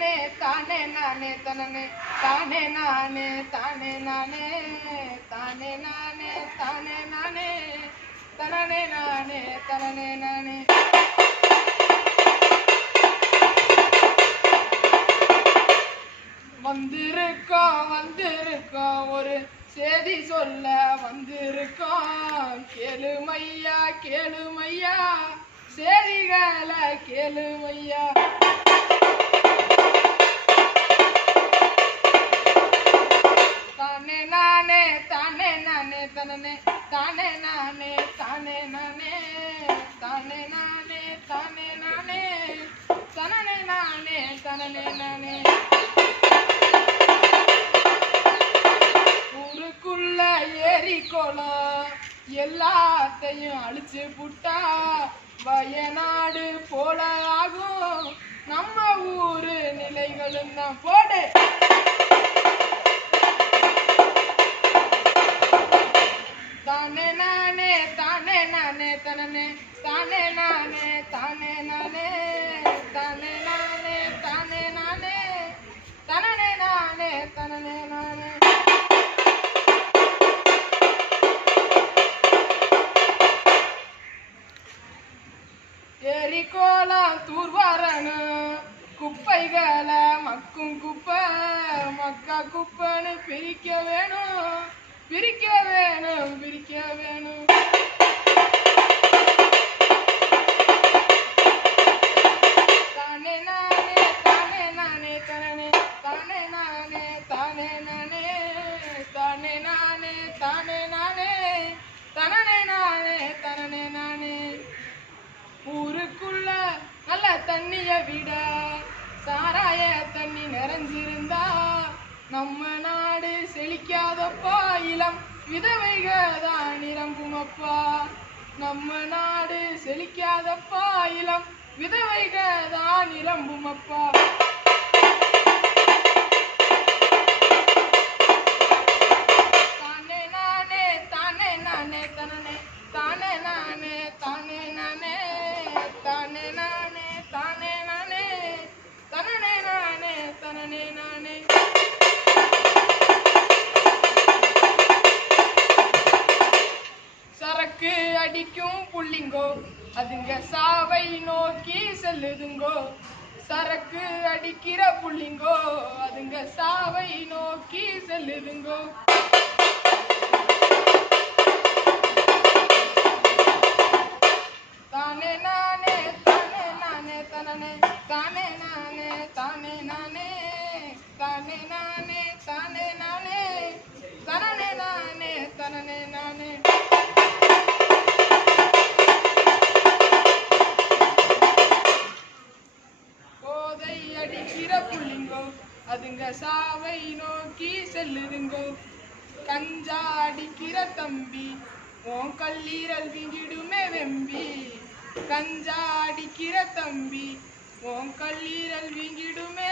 நானே தானே நானே தனனே தானே நானே தானே நானே தானே நானே தானே நானே தனனே நானே தனனே நானே. வந்திருக்கோம் வந்திருக்கோம் ஒரு செய்தி சொல்ல வந்திருக்கோம். கேளுமையா கேளுமையா செய்திகளை கேளுமையா. தானே நானே தானே நானே தனனே தானே நானே தானே நானே தானே நானே தானே நானே தனனே நானே தனனே நானே. ஊருக்குள்ள ஏரிக்கோளம் எல்லாத்தையும் அழிச்சு புட்டா வயநாடு போல ஆகும் நம்ம ஊரு நிலைகளும் தான். போடு தானே நானே தானே நானே தனனே தானே நானே தானே நானே தானே நானே தானே நானே தனனே நானே தனனே நானே. ஏரிக்கோளம் தூர்வாரணும் குப்பைகளை மக்கும் குப்பை மக்கா குப்பைன்னு பிரிக்க வேணும் பிரிக்க வேணும் பிரிக்க வேணும். தானே நானே தானே நானே தனனே தானே நானே தானே நானே தானே நானே தானே நானே தனனே நானே தனனே நானே. ஊருக்குள்ள நல்ல தண்ணிய விட சாராய தண்ணி நிறைஞ்சிருந்தா நம்ம நாடு செழிக்காதப்பா. இளம் விதவைகதான் நிரம்புமப்பா. நம்ம நாடு செழிக்காதப்பா. இளம் விதவைகதான் நிரம்புமப்பா. தானே நானே தானே நானே தனனே தானே நானே தானே நானே தானே நானே தானே நானே தனனே நானே தனனே நானே. சரக்கு அடிக்கும் புள்ளிங்கோ அதுங்க சாவை நோக்கி செல்லுதுங்கோ. சரக்கு அடிக்கிற புள்ளிங்கோ அதுங்க சாவை நோக்கி செல்லுதுங்கோ. தானே நானே தானே நானே தனனே தானே நானே தானே நானே தானே நானே தானே நானே தனனே நானே தனனே நானே. போதை அடிக்கிற புள்ளிங்கோ அதுங்க சாவை நோக்கி செல்லுதுங்கோ. கஞ்சா அடிக்கிற தம்பி உன் கல்லீரல் வீங்கிடுமே வெம்பி. கஞ்சா அடிக்கிற தம்பி உன் கல்லீரல் வீங்கிடுமே